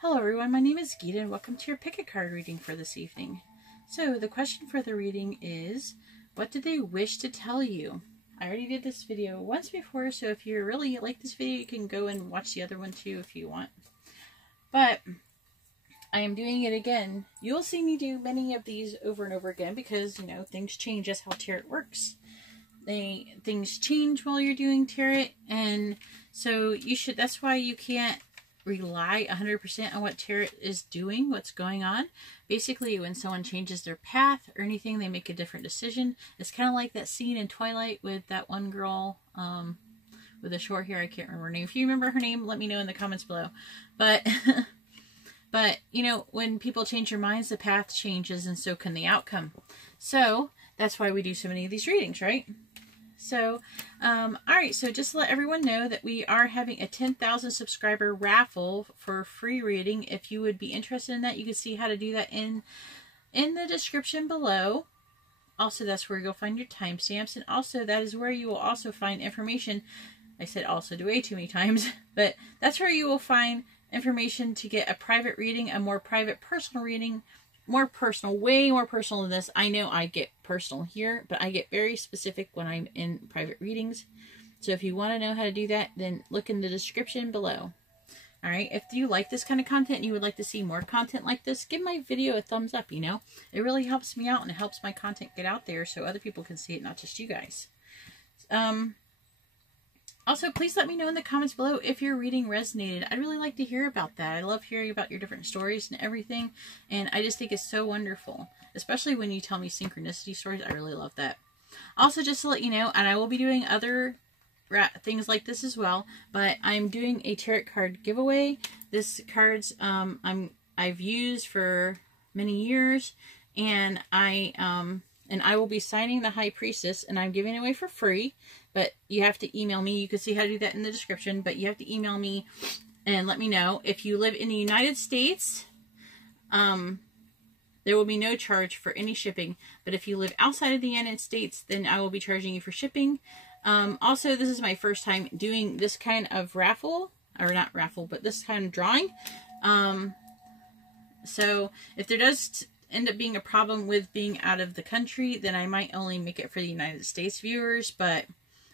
Hello everyone, my name is Geeta and welcome to your pick a card reading for this evening. So the question for the reading is, what do they wish to tell you? I already did this video once before, so if you really like this video, you can go and watch the other one too if you want. But I am doing it again. You'll see me do many of these over and over again because, you know, things change. That's how tarot works. Things change while you're doing tarot, and so that's why you can't rely 100% on what tarot is doing, what's going on. Basically, when someone changes their path or anything, they make a different decision. It's kind of like that scene in Twilight with that one girl with the short hair. I can't remember her name. If you remember her name, let me know in the comments below. But but you know, when people change their minds, the path changes, and so can the outcome. So that's why we do so many of these readings, right? So, alright, so just to let everyone know that we are having a 10,000 subscriber raffle for free reading. If you would be interested in that, you can see how to do that in the description below. Also, that's where you'll find your timestamps, and also that is where you will also find information. I said also way too many times, but that's where you will find information to get a private reading, a more private personal reading. More personal, way more personal than this. I know I get personal here, but I get very specific when I'm in private readings. So if you want to know how to do that, then look in the description below. Alright, if you like this kind of content and you would like to see more content like this, give my video a thumbs up, you know. It really helps me out and it helps my content get out there so other people can see it, not just you guys. Also, please let me know in the comments below if your reading resonated. I'd really like to hear about that. I love hearing about your different stories and everything. And I just think it's so wonderful. Especially when you tell me synchronicity stories. I really love that. Also, just to let you know, and I will be doing other things like this as well. But I'm doing a tarot card giveaway. This cards I've used for many years. And I will be signing the High Priestess. And I'm giving it away for free. But you have to email me. You can see how to do that in the description. But you have to email me and let me know. If you live in the United States, there will be no charge for any shipping. But if you live outside of the United States, then I will be charging you for shipping. Also, this is my first time doing this kind of raffle. Or not raffle, but this kind of drawing. So if there does end up being a problem with being out of the country, then I might only make it for the United States viewers. But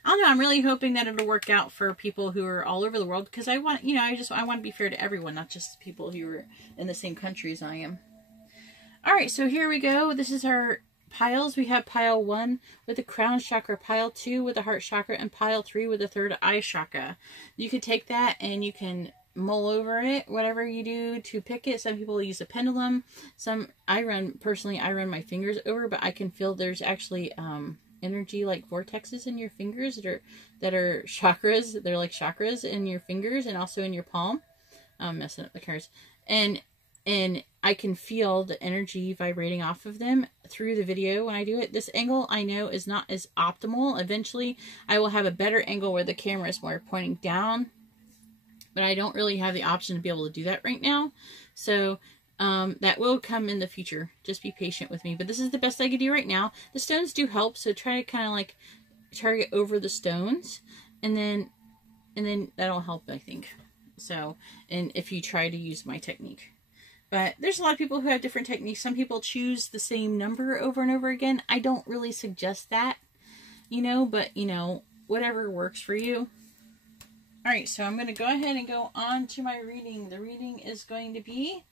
I don't know, I'm really hoping that it'll work out for people who are all over the world, because I want, you know, I want to be fair to everyone, not just people who are in the same country as I am. Alright, so here we go. This is our piles. We have pile 1 with the crown chakra, pile 2 with the heart chakra, and pile 3 with the third eye chakra. You can take that and you can mull over it, whatever you do to pick it. Some people use a pendulum. Personally, I run my fingers over, but I can feel there's actually energy like vortexes in your fingers that are chakras. They're like chakras in your fingers and also in your palm. I'm messing up the cards. And I can feel the energy vibrating off of them through the video when I do it. This angle I know is not as optimal. Eventually I will have a better angle where the camera is more pointing down, but I don't really have the option to be able to do that right now. So that will come in the future. Just be patient with me. But this is the best I can do right now. The stones do help, so try to kind of like target over the stones, and then that'll help, I think. So, and if you try to use my technique. But there's a lot of people who have different techniques. Some people choose the same number over and over again. I don't really suggest that, you know, but you know, whatever works for you. Alright, so I'm going to go ahead and go on to my reading. The reading is going to be,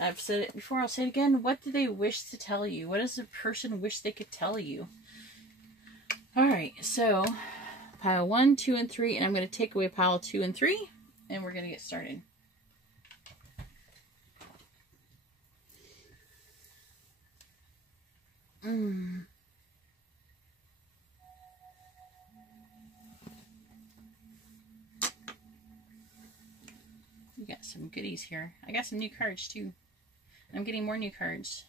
I've said it before, I'll say it again. What do they wish to tell you? What does the person wish they could tell you? Alright, so pile 1, 2, and 3, and I'm going to take away pile 2 and 3, and we're going to get started. We got some goodies here. I got some new cards too. I'm getting more new cards.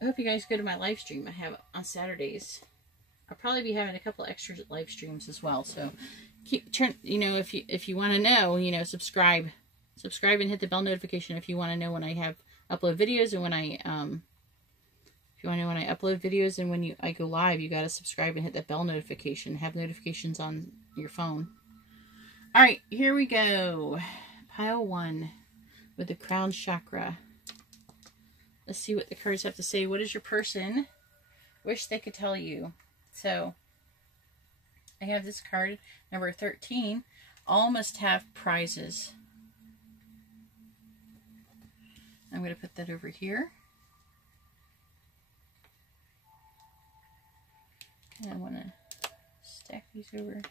I hope you guys go to my live stream I have on Saturdays. I'll probably be having a couple extra live streams as well. So you know, if you want to know, you know, subscribe and hit the bell notification if you want to know when I have upload videos, and when I if you want to know when I upload videos and when I go live, you got to subscribe and hit that bell notification. Have notifications on your phone. All right, here we go. Pile 1. with the crown chakra. Let's see what the cards have to say. What does your person wish they could tell you? So, I have this card, number 13. All must have prizes. I'm going to put that over here. And I want to stack these over.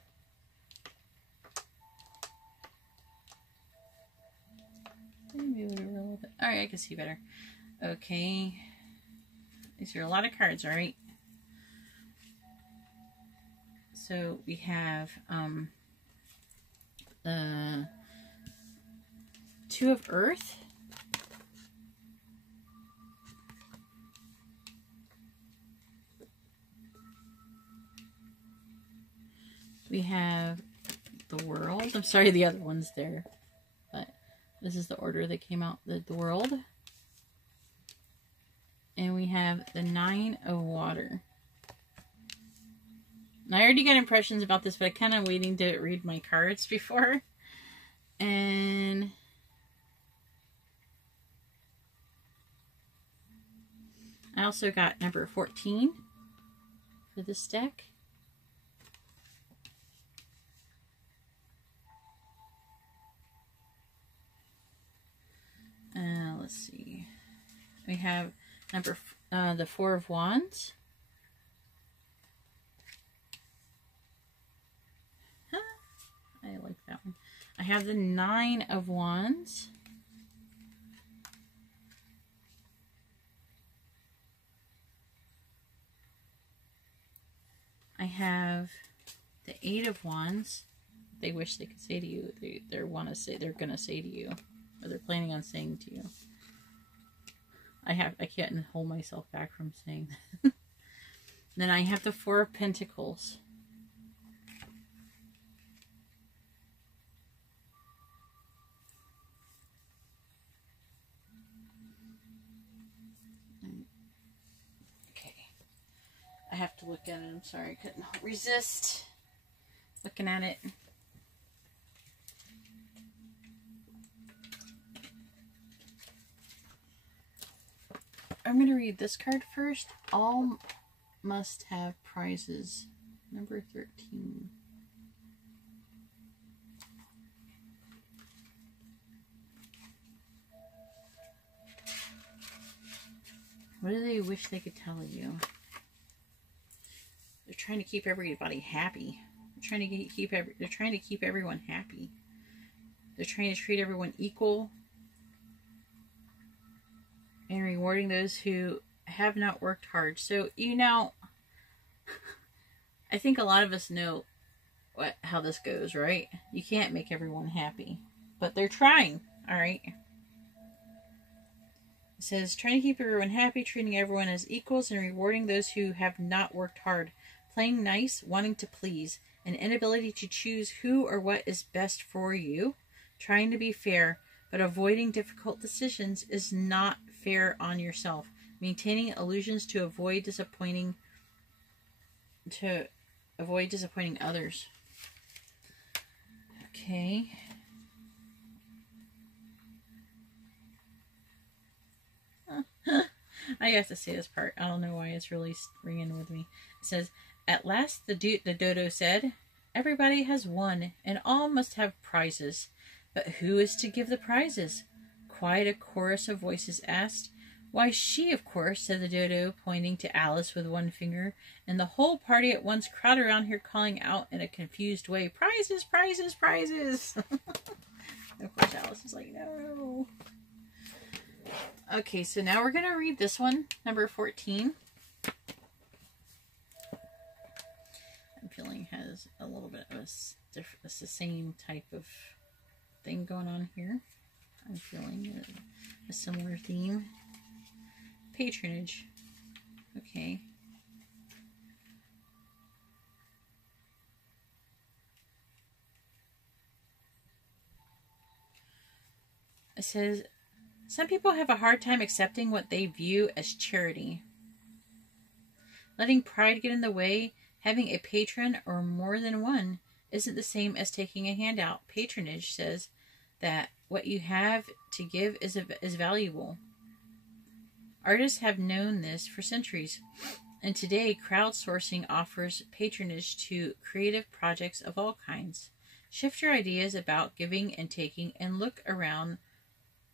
Maybe a little bit. Alright, I can see better. Okay. These are a lot of cards, alright? So we have the Two of Earth. We have the World. I'm sorry, the other one's there, but this is the order that came out. The World. And we have the Nine of Water. I already got impressions about this, but I kind of waiting to read my cards before. And I also got number 14 for this deck. Let's see. We have the Four of Wands. I like that one. I have the Nine of Wands. I have the Eight of Wands. They wish they could say to you. They're gonna say to you, or they're planning on saying to you. I can't hold myself back from saying that. Then I have the Four of Pentacles. I have to look at it. I'm sorry. I couldn't resist looking at it. I'm going to read this card first. All must have prizes. Number 13. What do they wish they could tell you? They're trying to keep everybody happy. They're trying to keep everyone happy. They're trying to treat everyone equal and rewarding those who have not worked hard. So, you know, I think a lot of us know how this goes, right? You can't make everyone happy, but they're trying, all right? It says, trying to keep everyone happy, treating everyone as equals, and rewarding those who have not worked hard. Playing nice, wanting to please, an inability to choose who or what is best for you. Trying to be fair, but avoiding difficult decisions is not fair on yourself. Maintaining illusions to avoid disappointing others. Okay. I have to say this part. I don't know why it's really ringing with me. It says, at last the dodo said, everybody has won, and all must have prizes. But who is to give the prizes? Quite a chorus of voices asked. Why, she, of course, said the dodo, pointing to Alice with one finger, and the whole party at once crowded around her, calling out in a confused way, prizes, prizes, prizes! Of course, Alice is like, no. Okay, so now we're going to read this one, number 14. I'm feeling has a little bit of it's the same type of thing going on here. I'm feeling a similar theme. Patronage. Okay. It says, some people have a hard time accepting what they view as charity. Letting pride get in the way, having a patron or more than one isn't the same as taking a handout. Patronage says that what you have to give is valuable. Artists have known this for centuries, and today crowdsourcing offers patronage to creative projects of all kinds. Shift your ideas about giving and taking and look around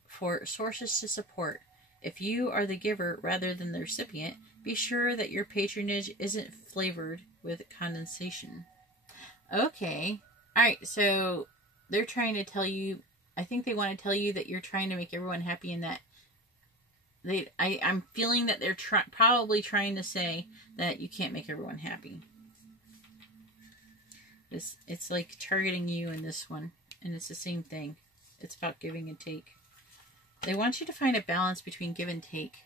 for sources to support. If you are the giver rather than the recipient, be sure that your patronage isn't flavored with condensation. Okay. Alright, so they're trying to tell you, I think they want to tell you that you're trying to make everyone happy, and that I'm feeling that they're probably trying to say that you can't make everyone happy. It's like targeting you in this one, and it's the same thing. It's about giving and take. They want you to find a balance between give and take.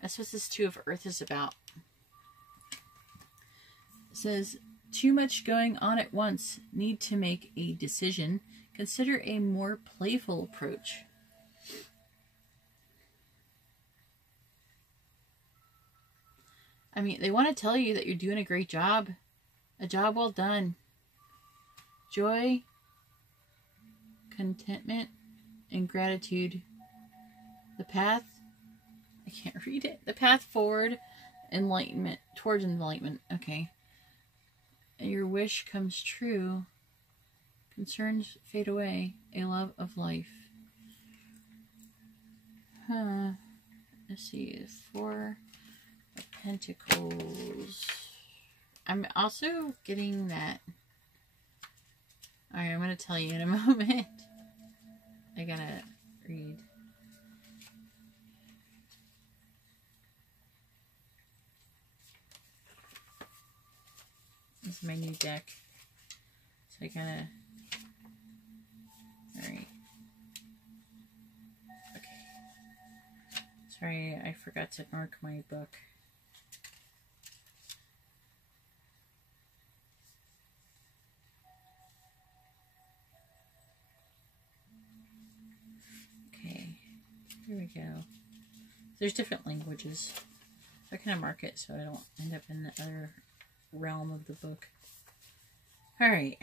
That's what this Two of Earth is about. It says, too much going on at once. Need to make a decision. Consider a more playful approach. I mean, they want to tell you that you're doing a great job. A job well done. Joy, contentment, and gratitude. The path, I can't read it. The path forward, enlightenment, towards enlightenment. Okay. And your wish comes true. Concerns fade away. A love of life. Let's see. 4 of Pentacles. I'm also getting that. Alright, I'm going to tell you in a moment. I gotta read. This is my new deck. So I gotta... Alright. Okay. Sorry, I forgot to mark my book. Okay. Here we go. There's different languages. So I kind of mark it so I don't end up in the other realm of the book. Alright.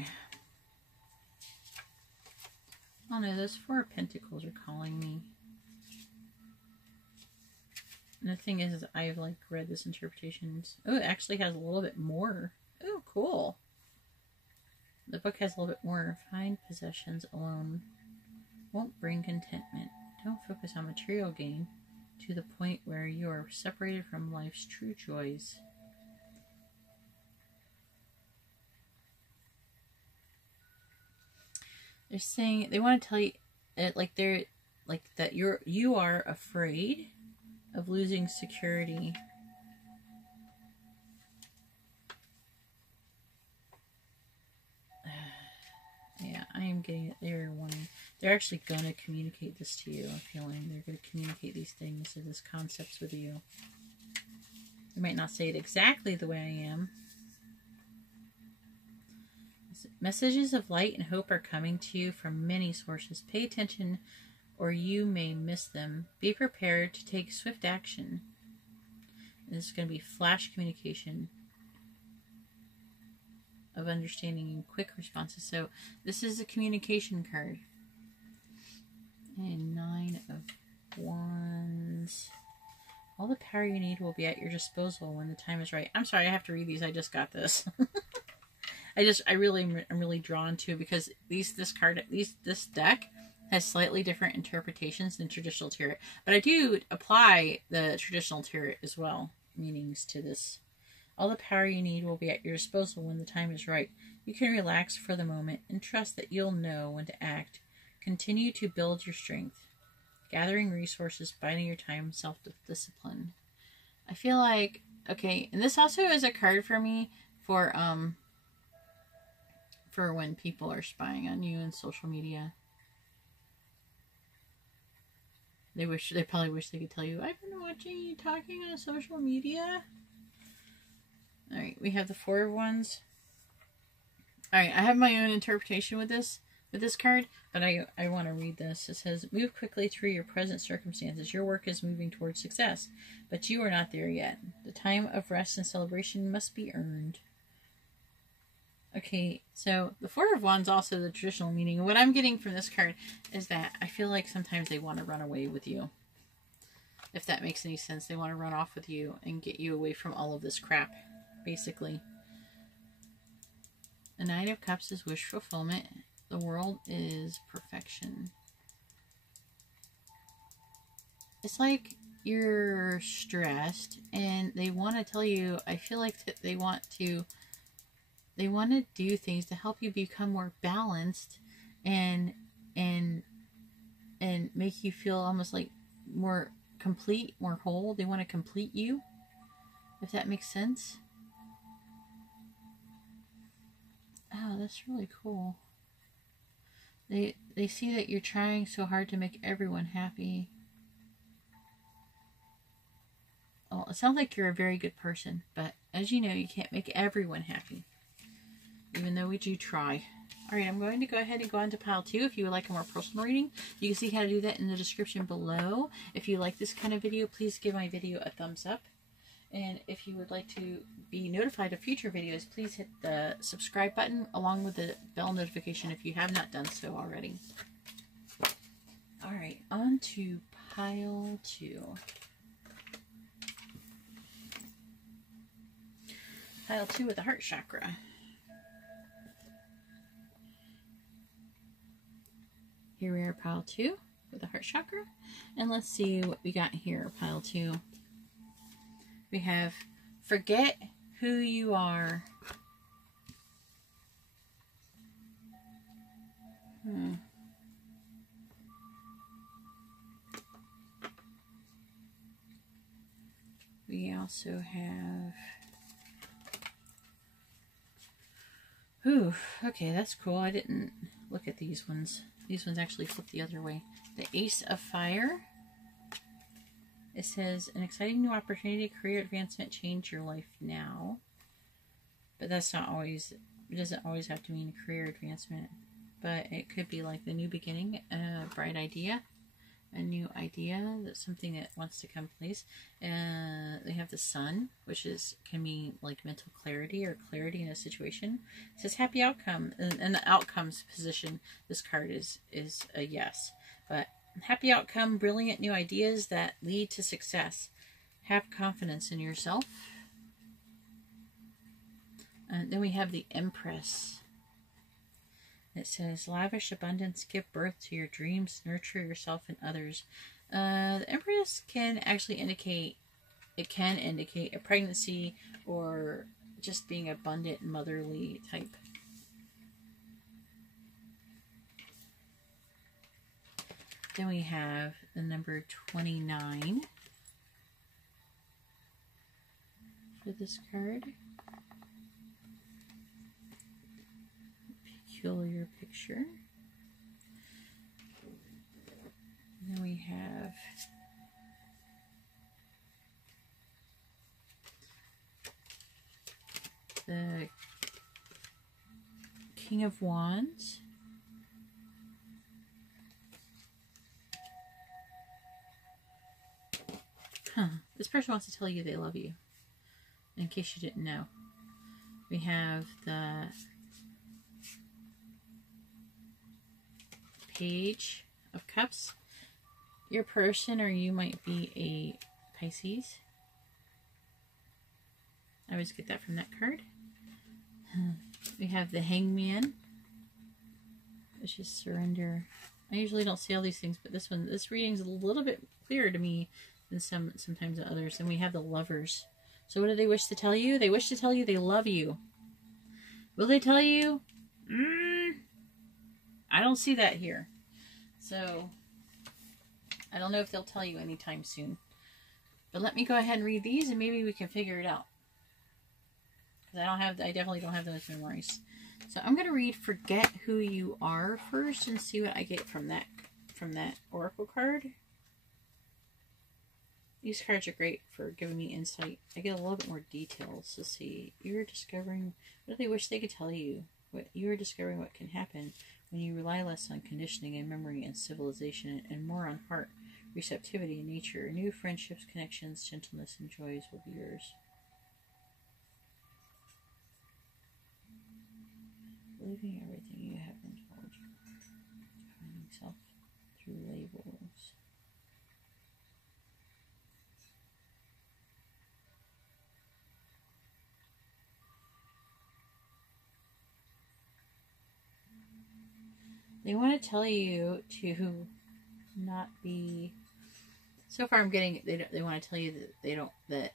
Oh no, those 4 of Pentacles are calling me. And the thing is I've like read this interpretation. Oh, it actually has a little bit more. Oh, cool. The book has a little bit more. Find possessions alone won't bring contentment. Don't focus on material gain to the point where you are separated from life's true joys. They're saying they want to tell you that you are afraid of losing security. Yeah, I am getting it. They're actually going to communicate this to you. I'm feeling they're going to communicate these things or these concepts with you. They might not say it exactly the way I am. Messages of light and hope are coming to you from many sources. Pay attention or you may miss them. Be prepared to take swift action. And this is going to be flash communication of understanding and quick responses. So this is a communication card. And 9 of Wands. All the power you need will be at your disposal when the time is right. I'm sorry, I have to read these. I just got this. I'm really drawn to it because this deck has slightly different interpretations than traditional tarot. But I do apply the traditional tarot as well, meanings to this. All the power you need will be at your disposal when the time is right. You can relax for the moment and trust that you'll know when to act. Continue to build your strength. Gathering resources, biding your time, self-discipline. I feel like, okay, and this also is a card for me for when people are spying on you in social media. They probably wish they could tell you, I've been watching you talking on social media. Alright, we have the 4 of Wands. Alright, I have my own interpretation with this card, but I want to read this. It says, move quickly through your present circumstances. Your work is moving towards success, but you are not there yet. The time of rest and celebration must be earned. Okay, so the Four of Wands also the traditional meaning. What I'm getting from this card is that I feel like sometimes they want to run away with you. If that makes any sense. They want to run off with you and get you away from all of this crap, basically. The Knight of Cups is wish fulfillment. The World is perfection. It's like you're stressed and they want to tell you, I feel like that they want to do things to help you become more balanced and make you feel almost like more complete, more whole. They want to complete you, if that makes sense. Oh, that's really cool. They see that you're trying so hard to make everyone happy. Well, it sounds like you're a very good person, but as you know, you can't make everyone happy, even though we do try. Alright, I'm going to go ahead and go on to pile 2. If you would like a more personal reading, you can see how to do that in the description below. If you like this kind of video, please give my video a thumbs up. And if you would like to be notified of future videos, please hit the subscribe button along with the bell notification if you have not done so already. Alright, on to pile 2. Pile 2 with the heart chakra. Here we are, pile 2 with the heart chakra. And let's see what we got here, pile 2. We have forget who you are. We also have... Ooh, okay, that's cool. I didn't look at these ones. These ones actually flip the other way. The Ace of Fire. It says, an exciting new opportunity, career advancement, change your life now. But that's not always, it doesn't always have to mean career advancement. But it could be like the new beginning, a bright idea, a new idea, that's something that wants to come to place. They have the Sun, which can mean like mental clarity or clarity in a situation. It says happy outcome. In the outcomes position, this card is a yes. But happy outcome, brilliant new ideas that lead to success. Have confidence in yourself. And then we have the Empress. It says, lavish abundance, give birth to your dreams, nurture yourself and others. The Empress can actually indicate a pregnancy or just being abundant, motherly type. Then we have the number 29 for this card. Peculiar picture. And then we have the King of Wands. This person wants to tell you they love you, in case you didn't know. We have the Page of Cups. Your person or you might be a Pisces. I always get that from that card. We have the Hangman, which is surrender. I usually don't see all these things, but this reading's a little bit clearer to me than sometimes the others. And we have the Lovers. So what do they wish to tell you? They wish to tell you they love you. Will they tell you? I don't see that here. So I don't know if they'll tell you anytime soon. But let me go ahead and read these and maybe we can figure it out. Because I definitely don't have those memories. So I'm going to read Forget Who You Are first and see what I get from that oracle card. These cards are great for giving me insight. I get a little bit more details to see. You're discovering what they wish they could tell you. You are discovering what can happen when you rely less on conditioning and memory and civilization and more on heart, receptivity, and nature. New friendships, connections, gentleness, and joys will be yours. Believing everything you have been told you. Defining self through labels. They want to tell you to not be. So far, I'm getting. They want to tell you that that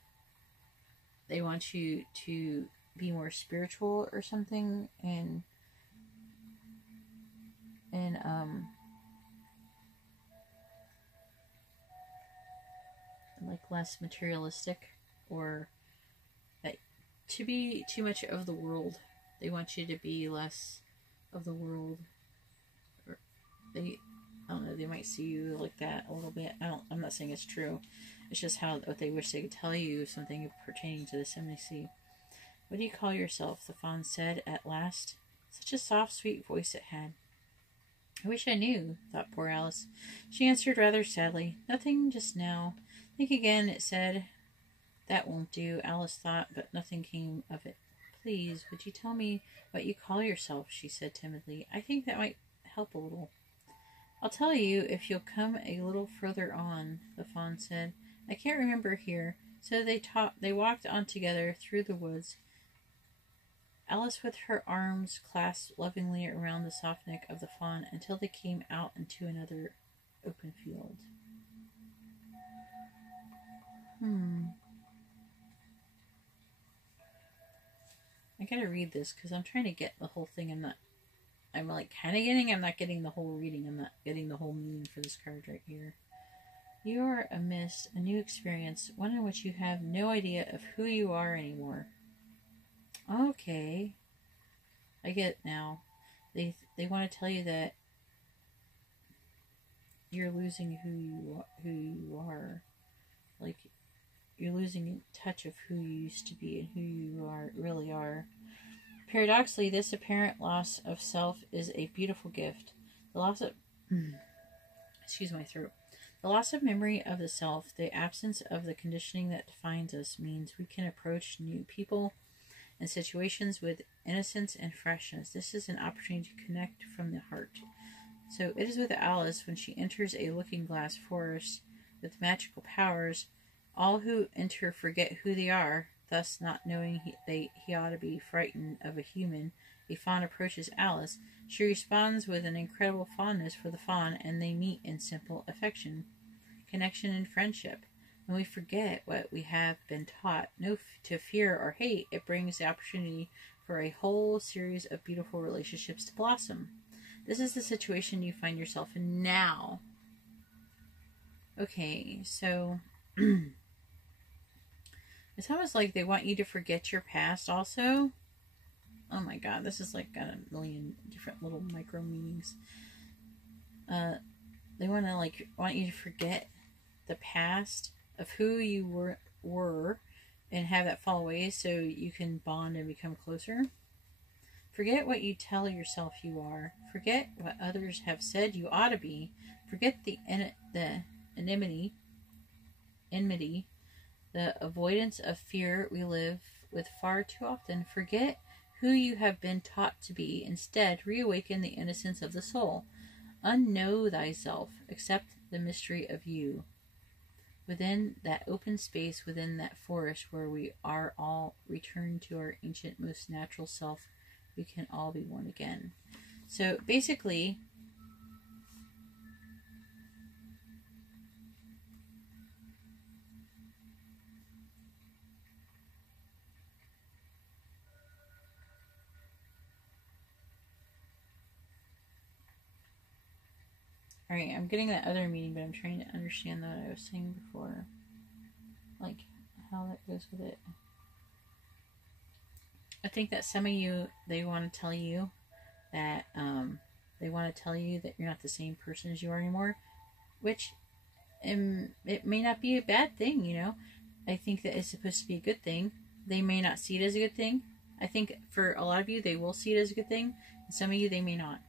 they want you to be more spiritual or something, and like less materialistic, or that to be too much of the world. They want you to be less of the world. Or I don't know, they might see you like that a little bit. I'm not saying it's true. It's just what they wish they could tell you, something pertaining to this MAC. What do you call yourself? The fawn said at last. Such a soft, sweet voice it had. I wish I knew, thought poor Alice. She answered rather sadly. Nothing just now. Think again, it said. That won't do, Alice thought, but nothing came of it. Please, would you tell me what you call yourself? She said timidly. I think that might help a little. I'll tell you if you'll come a little further on, the fawn said. I can't remember here. So they walked on together through the woods. Alice with her arms clasped lovingly around the soft neck of the fawn until they came out into another open field. I gotta read this because I'm trying to get the whole thing. I'm like kind of getting, I'm not getting the whole reading. I'm not getting the whole meaning for this card right here. You are a mist, a new experience, one in which you have no idea of who you are anymore. Okay. I get it now. They want to tell you that you're losing who you are. Like, you're losing touch of who you used to be and who you really are. Paradoxically, this apparent loss of self is a beautiful gift. The loss of excuse my throat. The loss of memory of the self, the absence of the conditioning that defines us, means we can approach new people and situations with innocence and freshness. This is an opportunity to connect from the heart. So it is with Alice when she enters a looking-glass forest with magical powers. All who enter forget who they are, thus not knowing he ought to be frightened of a human. A fawn approaches Alice. She responds with an incredible fondness for the fawn, and they meet in simple affection, connection, and friendship. When we forget what we have been taught, to fear or hate, it brings the opportunity for a whole series of beautiful relationships to blossom. This is the situation you find yourself in now. Okay, so it's almost like they want you to forget your past also. Oh my god, this is like got a million different little micro meanings. They want you to forget the past of who you were and have that fall away so you can bond and become closer. Forget what you tell yourself you are. Forget what others have said you ought to be. Forget the enmity, the avoidance of fear we live with far too often. Forget who you have been taught to be. Instead, reawaken the innocence of the soul. Unknow thyself. Accept the mystery of you. Within that open space, within that forest where we are all returned to our ancient, most natural self, we can all be one again. So basically, alright, I'm getting that other meaning, but I'm trying to understand what I was saying before. Like, how that goes with it. I think that some of you, they want to tell you that, you're not the same person as you are anymore, which, it may not be a bad thing, you know. I think that it's supposed to be a good thing. They may not see it as a good thing. I think for a lot of you, they will see it as a good thing, and some of you, they may not.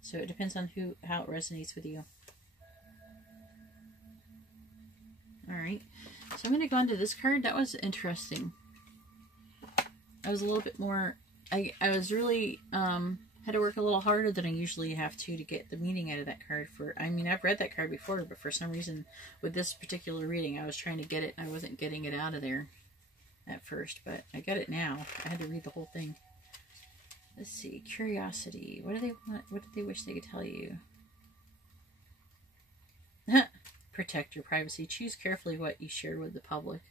So it depends on how it resonates with you. Alright, so I'm going to go on to this card. That was interesting. I was a little bit more, I was really, had to work a little harder than I usually have to get the meaning out of that card. I mean, I've read that card before, but for some reason, with this particular reading, I was trying to get it, and I wasn't getting it out of there at first, but I got it now. I had to read the whole thing. Let's see, curiosity. What do they want? What do they wish they could tell you? Protect your privacy. Choose carefully what you share with the public.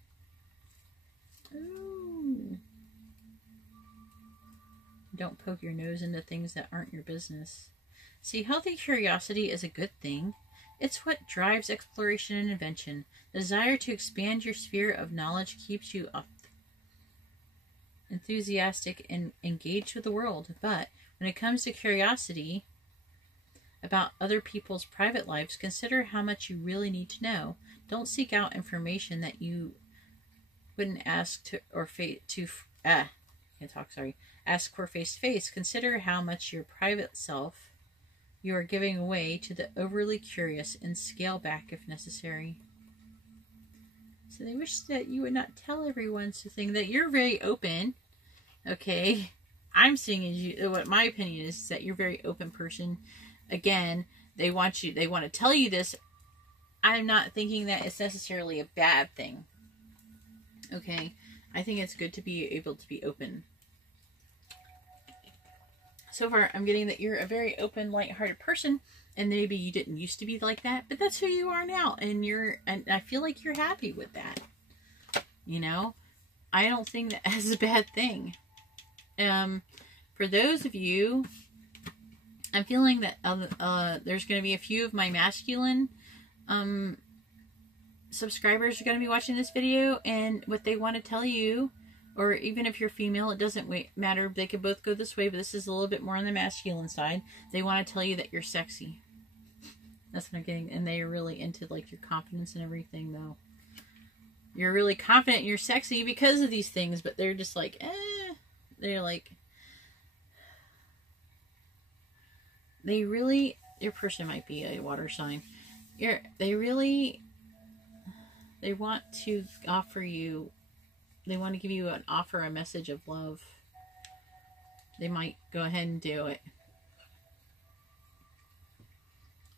Ooh. Don't poke your nose into things that aren't your business. See, healthy curiosity is a good thing. It's what drives exploration and invention. The desire to expand your sphere of knowledge keeps you enthusiastic and engaged with the world. But when it comes to curiosity about other people's private lives, consider how much you really need to know. Don't seek out information that you wouldn't ask ask for face to face. Consider how much your private self you are giving away to the overly curious, and scale back if necessary. So they wish that you would not tell everyone something, that you're very open. Okay, I'm seeing what my opinion is that you're a very open person. Again, they want to tell you this. I'm not thinking that it's necessarily a bad thing. Okay, I think it's good to be able to be open. So far, I'm getting that you're a very open, light-hearted person, and maybe you didn't used to be like that, but that's who you are now, and I feel like you're happy with that. You know, I don't think that is a bad thing. For those of you, I'm feeling that there's going to be a few of my masculine subscribers are going to be watching this video, and what they want to tell you, or even if you're female, it doesn't matter. They could both go this way, but this is a little bit more on the masculine side. They want to tell you that you're sexy. That's what I'm getting. And they're really into like your confidence and everything, though. You're really confident you're sexy because of these things, but they're just like, They're like, your person might be a water sign. They want to offer you, they want to give you an offer, a message of love. They might go ahead and do it.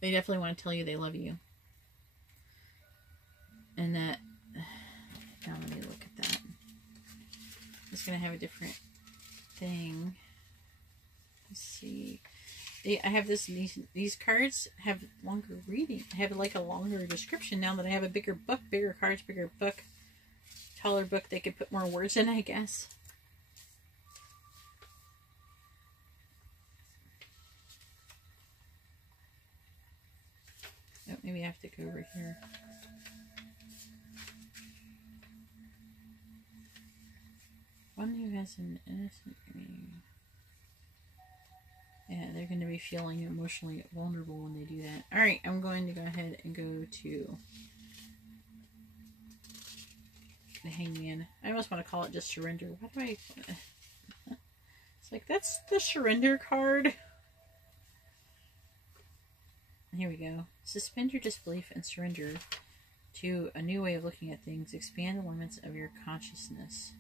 They definitely want to tell you they love you. And that, now let me look at that. It's going to have a different thing. Let's see. I have these cards have longer reading. I have like a longer description now that I have a bigger book, bigger cards, bigger book, taller book. They could put more words in, I guess. Oh, maybe I have to go over here. One who has an innocent dream. Yeah, they're going to be feeling emotionally vulnerable when they do that. Alright, I'm going to go ahead and go to the Hangman. I almost want to call it just surrender. Why do I... It's like, that's the surrender card. Here we go. Suspend your disbelief and surrender to a new way of looking at things. Expand the limits of your consciousness.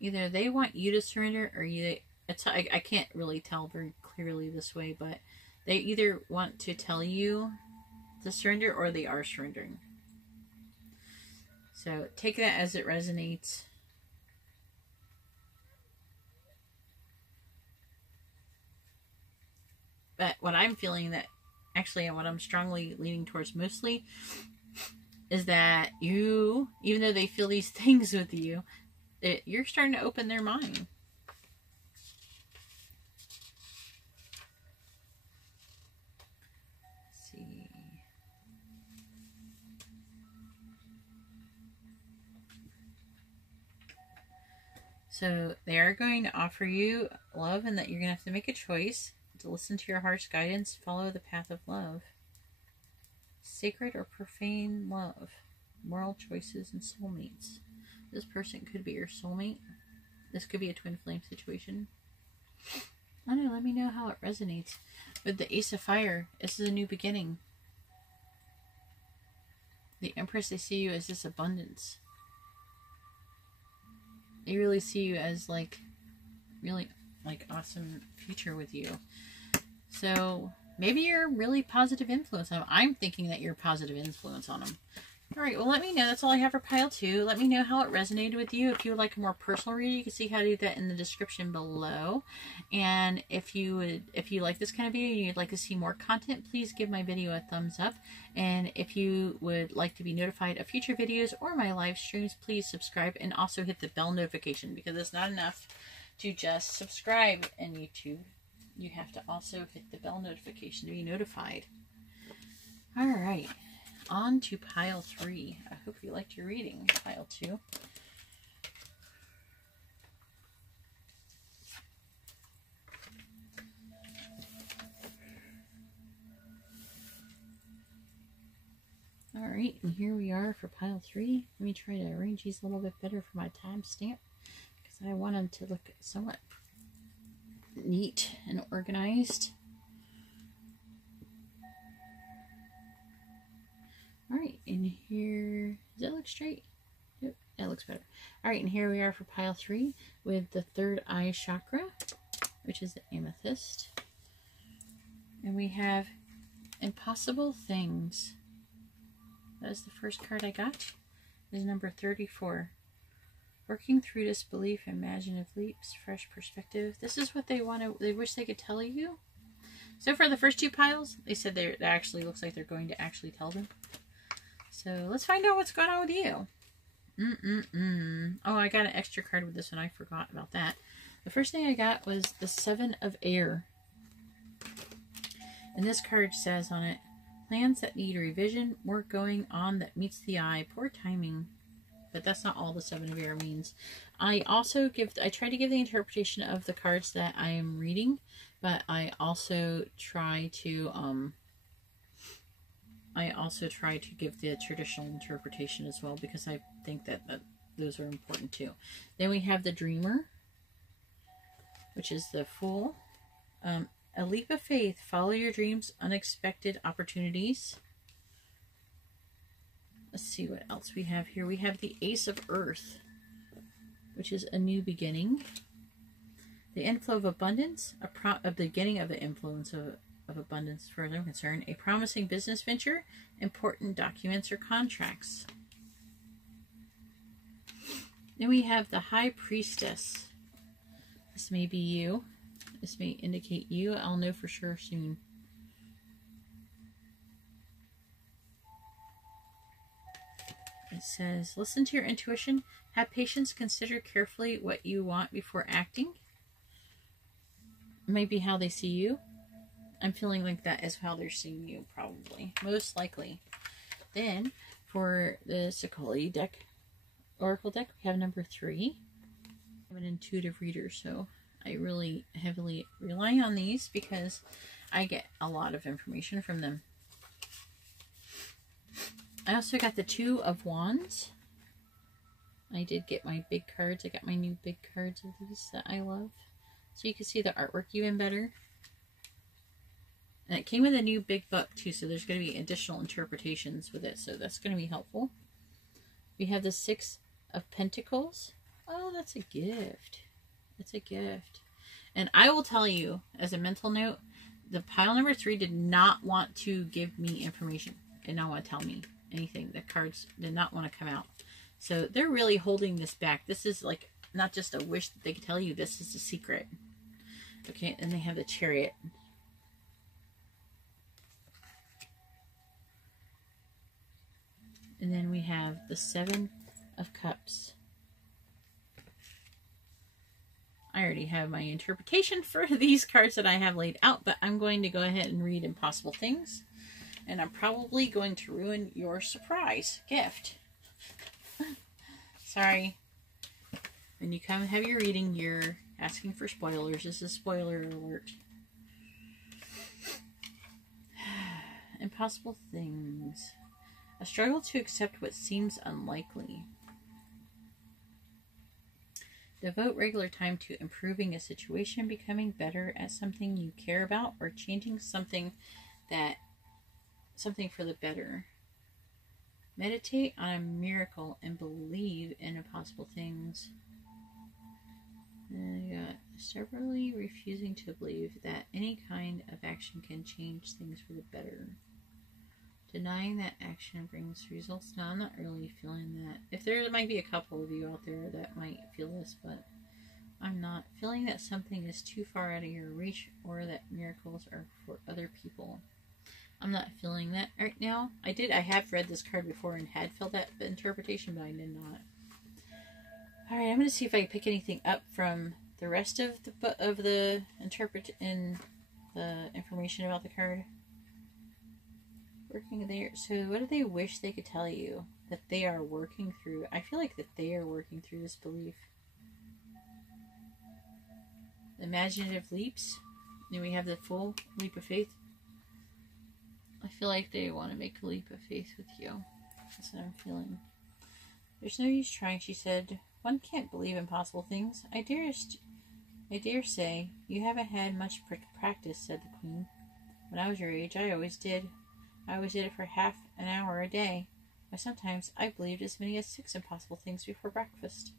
Either they want you to surrender, or I can't really tell very clearly this way, but they either want to tell you to surrender, or they are surrendering. So take that as it resonates. But what I'm feeling that, actually, and what I'm strongly leaning towards mostly, is that you, even though they feel these things with you, you're starting to open their mind. Let's see. So they are going to offer you love, and that you're going to have to make a choice to listen to your heart's guidance, follow the path of love. Sacred or profane love, moral choices, and soulmates. This person could be your soulmate. This could be a twin flame situation. I don't know, let me know how it resonates. With the Ace of Fire, this is a new beginning. The Empress, they see you as this abundance. They really see you as like really like awesome future with you. So maybe you're a really positive influence on them. I'm thinking that you're a positive influence on them. All right, well, let me know. That's all I have for pile 2. Let me know how it resonated with you. If you would like a more personal reading, you can see how to do that in the description below. And if you like this kind of video and you'd like to see more content, please give my video a thumbs up. And if you would like to be notified of future videos or my live streams, please subscribe and also hit the bell notification, because it's not enough to just subscribe in YouTube. You have to also hit the bell notification to be notified. All right. On to pile 3. I hope you liked your reading, pile 2. All right, and here we are for pile 3. Let me try to arrange these a little bit better for my timestamp, because I want them to look somewhat neat and organized. Alright, and here, does that look straight? Yep, that looks better. Alright, and here we are for pile 3 with the third eye chakra, which is the amethyst. And we have Impossible Things. That is the first card I got. It is number 34. Working through disbelief, imaginative leaps, fresh perspective. This is what they wish they could tell you. So for the first 2 piles, they said that actually looks like they're going to actually tell them. So let's find out what's going on with you. Oh, I got an extra card with this one. I forgot about that. The first thing I got was the 7 of Air. And this card says on it, plans that need revision, work going on that meets the eye, poor timing. But that's not all the 7 of Air means. I try to give the interpretation of the cards that I am reading, but I also try to give the traditional interpretation as well, because I think that those are important too. Then we have the Dreamer, which is the Fool. A leap of faith, follow your dreams, unexpected opportunities. Let's see what else we have here. We have the Ace of Earth, which is a new beginning. The inflow of abundance, a beginning of the influence of abundance, as far as I'm concerned. A promising business venture, important documents or contracts. Then we have the High Priestess. This may be you. This may indicate you. I'll know for sure soon. It says, listen to your intuition. Have patience. Consider carefully what you want before acting. Maybe how they see you. I'm feeling like that is how they're seeing you, probably. Most likely. Then, for the Sakali deck, Oracle deck, we have number 3. I'm an intuitive reader, so I really heavily rely on these because I get a lot of information from them. I also got the 2 of Wands. I did get my big cards. I got my new big cards of these that I love. So you can see the artwork even better. And it came with a new big book too, so there's going to be additional interpretations with it. So that's going to be helpful. We have the 6 of Pentacles. Oh, that's a gift. It's a gift. And I will tell you, as a mental note, the pile number 3 did not want to give me information. Did not want to tell me anything. The cards did not want to come out. So they're really holding this back. This is like not just a wish that they could tell you. This is a secret. Okay, and they have the Chariot. And then we have the 7 of Cups. I already have my interpretation for these cards that I have laid out, but I'm going to go ahead and read Impossible Things. And I'm probably going to ruin your surprise gift. Sorry. When you come and have your reading, you're asking for spoilers. This is spoiler alert. Impossible Things. A struggle to accept what seems unlikely. Devote regular time to improving a situation, becoming better at something you care about, or changing something for the better. Meditate on a miracle and believe in impossible things. And I got severally refusing to believe that any kind of action can change things for the better. Denying that action brings results. No, I'm not really feeling that. If there might be a couple of you out there that might feel this, but I'm not feeling that something is too far out of your reach or that miracles are for other people. I'm not feeling that right now. I have read this card before and had felt that interpretation, but I did not. Alright, I'm going to see if I can pick anything up from the rest of the information about the card. Working there. So what do they wish they could tell you that they are working through? I feel like that they are working through this belief. Imaginative leaps. Then we have the full leap of faith. I feel like they want to make a leap of faith with you. That's what I'm feeling. There's no use trying, she said. One can't believe impossible things. I dare say you haven't had much practice, said the Queen. When I was your age, I always did. I always did it for half an hour a day. Why, sometimes I believed as many as 6 impossible things before breakfast.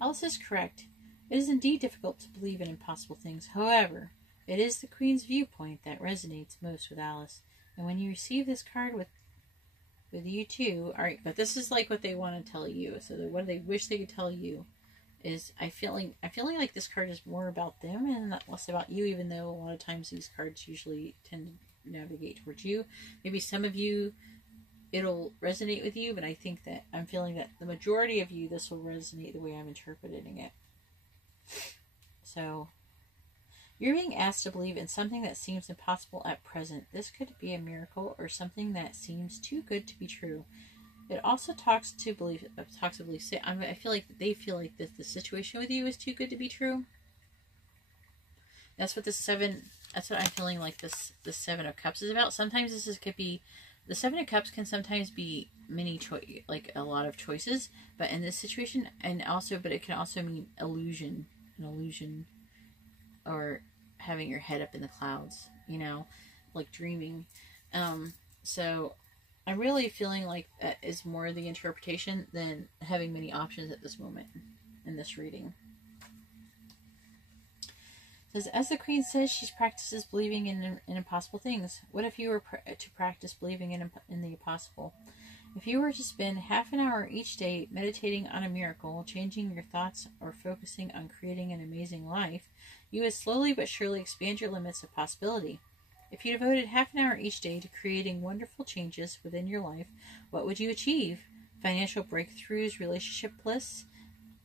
Alice is correct. It is indeed difficult to believe in impossible things. However, it is the Queen's viewpoint that resonates most with Alice. And when you receive this card with you too, alright, but this is like what they want to tell you. So what they wish they could tell you is, I'm feeling like this card is more about them and not less about you, even though a lot of times these cards usually tend to navigate towards you. Maybe some of you, it'll resonate with you, but I think that I'm feeling that the majority of you, this will resonate the way I'm interpreting it. So, you're being asked to believe in something that seems impossible at present. This could be a miracle or something that seems too good to be true. It also talks to belief. I feel like they feel like the situation with you is too good to be true. That's what that's what I'm feeling like the 7 of Cups is about. Sometimes could be, the 7 of Cups can sometimes be like a lot of choices, but in this situation, but it can also mean an illusion, or having your head up in the clouds, like dreaming. So I'm really feeling like that is more the interpretation than having many options at this moment in this reading. It says, as the Queen says, she practices believing in impossible things. What if you were to practice believing in the impossible? If you were to spend half an hour each day meditating on a miracle, changing your thoughts, or focusing on creating an amazing life, you would slowly but surely expand your limits of possibility. If you devoted half an hour each day to creating wonderful changes within your life, what would you achieve? Financial breakthroughs, relationship bliss,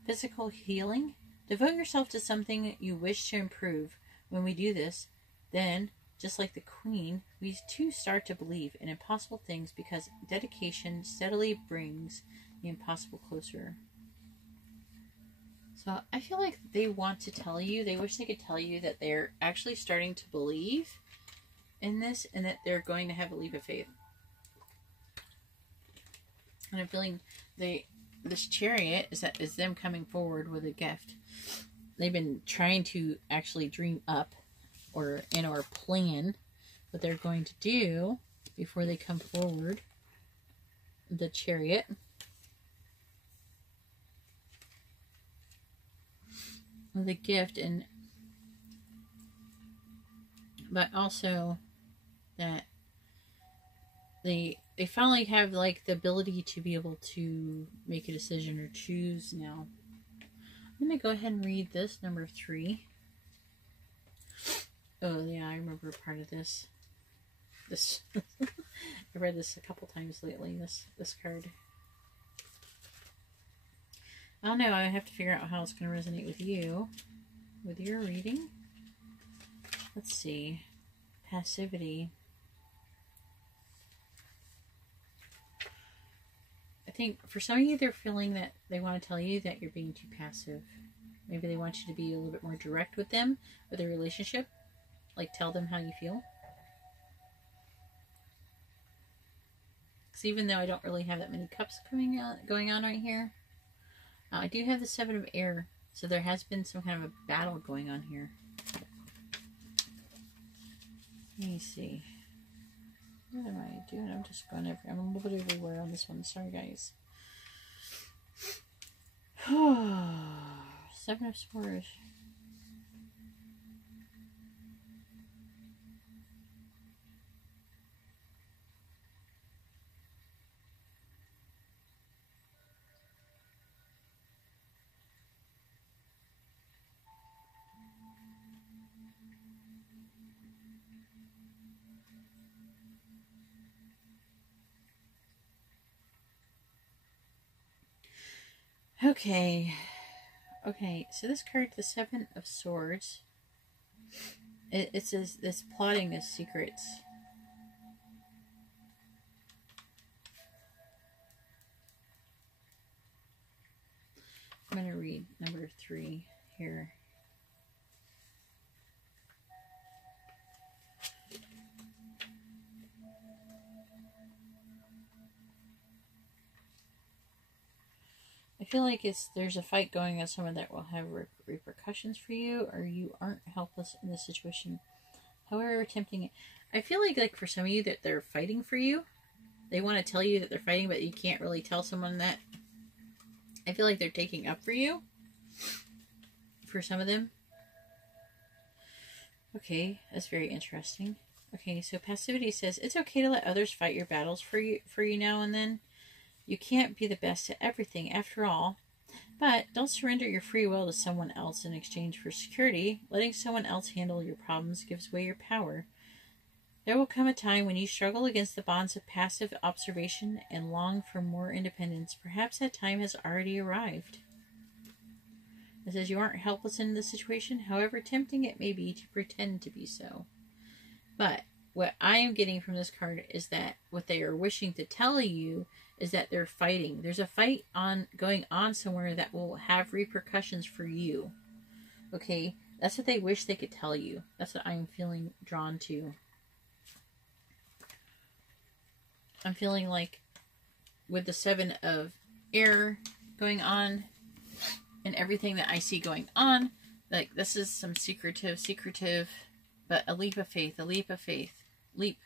physical healing? Devote yourself to something you wish to improve. When we do this, then, just like the Queen, we too start to believe in impossible things, because dedication steadily brings the impossible closer. So I feel like they want to tell you, they wish they could tell you that they're actually starting to believe in this and that they're going to have a leap of faith. And I'm feeling this Chariot is them coming forward with a gift. They've been trying to actually dream up or plan what they're going to do before they come forward. The Chariot. With a gift, but also that they finally have like the ability to be able to make a decision or choose now. I'm going to go ahead and read this, number 3. Oh, yeah, I remember part of this. I read this a couple times lately, this card. I don't know, I have to figure out how it's going to resonate with you, with your reading. Let's see. Passivity. I think for some of you, they're feeling that they want to tell you that you're being too passive. Maybe they want you to be a little bit more direct with them, with their relationship. Like, tell them how you feel. Because even though I don't really have that many cups going on right here, I do have the 7 of Air. So there has been some kind of a battle going on here. Let me see. What am I doing? I'm just going I'm a little bit everywhere on this one. Sorry, guys. Seven of Swords. Okay. Okay, so this card, the Seven of Swords, it says this plotting is secrets. I'm going to read number 3 here. I feel like there's a fight going on, someone that will have repercussions for you, or you aren't helpless in this situation. However tempting it. I feel like for some of you that they're fighting for you. They want to tell you that they're fighting, but you can't really tell someone that. I feel like they're taking up for you. For some of them. Okay, that's very interesting. Okay, so passivity says, it's okay to let others fight your battles for you now and then. You can't be the best at everything after all. But don't surrender your free will to someone else in exchange for security. Letting someone else handle your problems gives away your power. There will come a time when you struggle against the bonds of passive observation and long for more independence. Perhaps that time has already arrived. It says you aren't helpless in this situation, however tempting it may be to pretend to be so. But what I am getting from this card is that what they are wishing to tell you is that they're fighting. There's a fight going on somewhere that will have repercussions for you. Okay? That's what they wish they could tell you. That's what I'm feeling drawn to. I'm feeling like with the Seven of Air going on and everything that I see going on, like this is some secretive, but a leap of faith, leap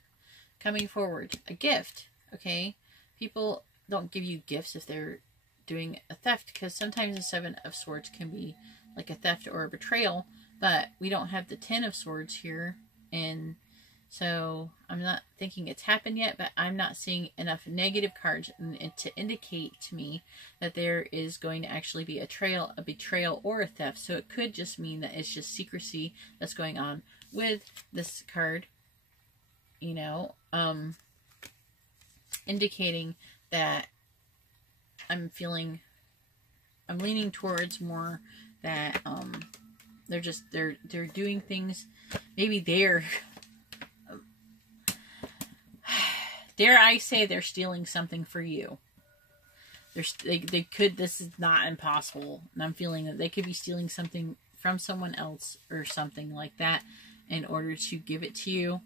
coming forward, a gift. Okay, people don't give you gifts if they're doing a theft, because sometimes the Seven of Swords can be like a theft or a betrayal, but we don't have the Ten of Swords here, and so I'm not thinking it's happened yet, but I'm not seeing enough negative cards to indicate to me that there is going to actually be a betrayal or a theft. So it could just mean that it's just secrecy that's going on with this card, you know, indicating that I'm leaning towards more that they're doing things. Maybe dare I say they're stealing something for you. They could, this is not impossible. And I'm feeling that they could be stealing something from someone else or something like that in order to give it to you.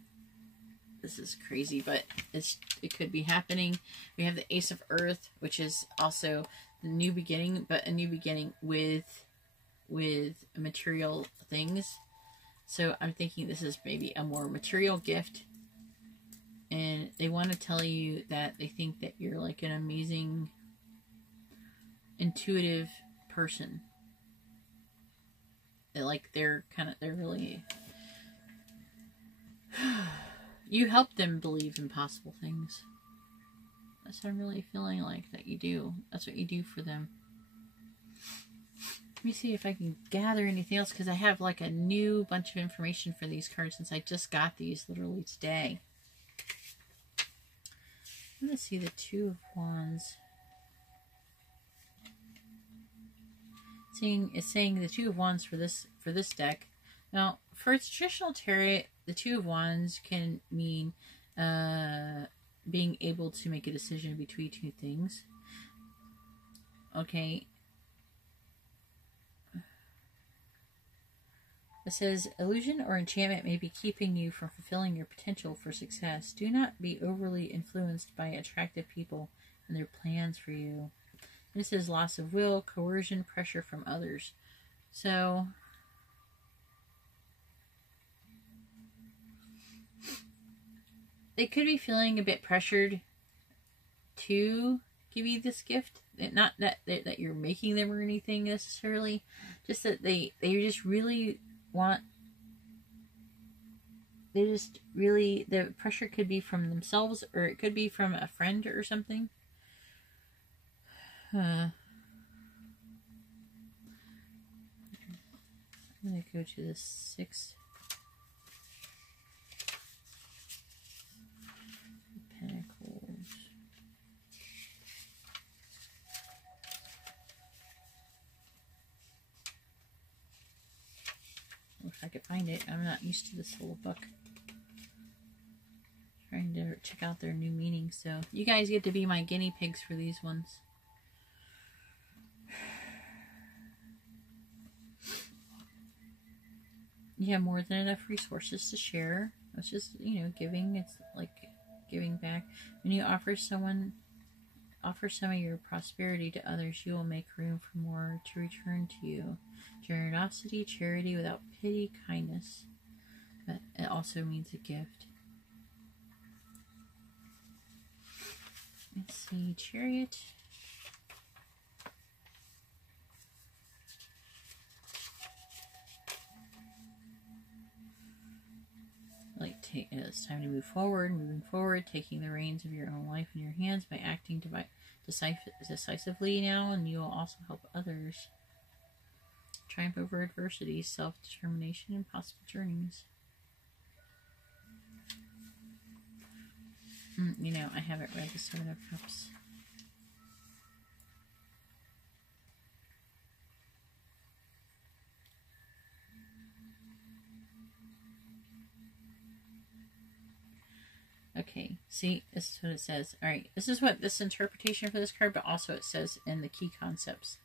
This is crazy, but it could be happening. We have the Ace of Earth, which is also the new beginning, but a new beginning with material things. So I'm thinking this is maybe a more material gift. And they want to tell you that they think that you're like an amazing, intuitive person. They're really... You help them believe in possible things. That's what I'm really feeling like that you do. That's what you do for them. Let me see if I can gather anything else, because I have like a new bunch of information for these cards since I just got these literally today. I'm going to see the Two of Wands. It's saying the Two of Wands for this deck. Now, for its traditional tarot, the Two of Wands can mean being able to make a decision between two things. Okay. It says, illusion or enchantment may be keeping you from fulfilling your potential for success. Do not be overly influenced by attractive people and their plans for you. This is loss of will, coercion, pressure from others. So, they could be feeling a bit pressured to give you this gift. not that you're making them or anything necessarily, just that they just really want, the pressure could be from themselves, or it could be from a friend or something. I'm going to go to the 6 Pentacles. If I could find it. I'm not used to this whole book. Trying to check out their new meanings. So you guys get to be my guinea pigs for these ones. You have more than enough resources to share. It's just, you know, giving. It's like giving back. When you offer some of your prosperity to others, you will make room for more to return to you. Generosity, charity without pity, kindness. But it also means a gift. Let's see, Chariot. It's time to move forward. Moving forward, taking the reins of your own life in your hands by acting decisively now, and you will also help others. Triumph over adversity, self-determination, and possible journeys. You know, I haven't read the 7 of Cups. Okay, see, this is what it says. Alright, this is what this interpretation for this card, but also it says in the key concepts.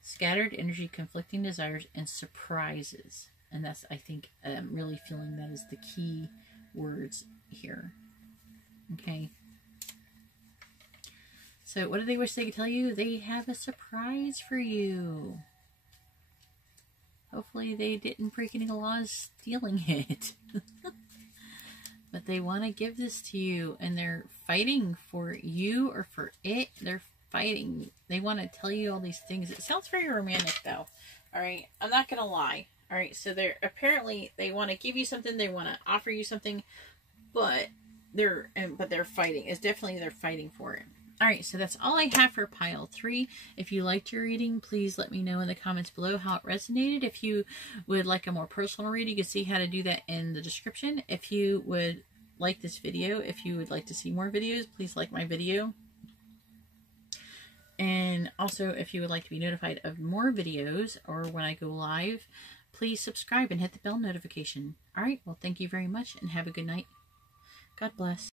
Scattered energy, conflicting desires, and surprises. And that's, I think, I'm really feeling that is the key words here. Okay. So, what do they wish they could tell you? They have a surprise for you. Hopefully they didn't break any laws stealing it. But they want to give this to you, and they're fighting for you or for it. They're fighting. They want to tell you all these things. It sounds very romantic, though. All right, I'm not gonna lie. All right, so they're apparently they want to give you something. They want to offer you something, but they're fighting. It's definitely they're fighting for it. All right, so that's all I have for pile 3. If you liked your reading, please let me know in the comments below how it resonated. If you would like a more personal reading, you can see how to do that in the description. If you would like this video, if you would like to see more videos, please like my video. And also, if you would like to be notified of more videos or when I go live, please subscribe and hit the bell notification. All right, well, thank you very much and have a good night. God bless.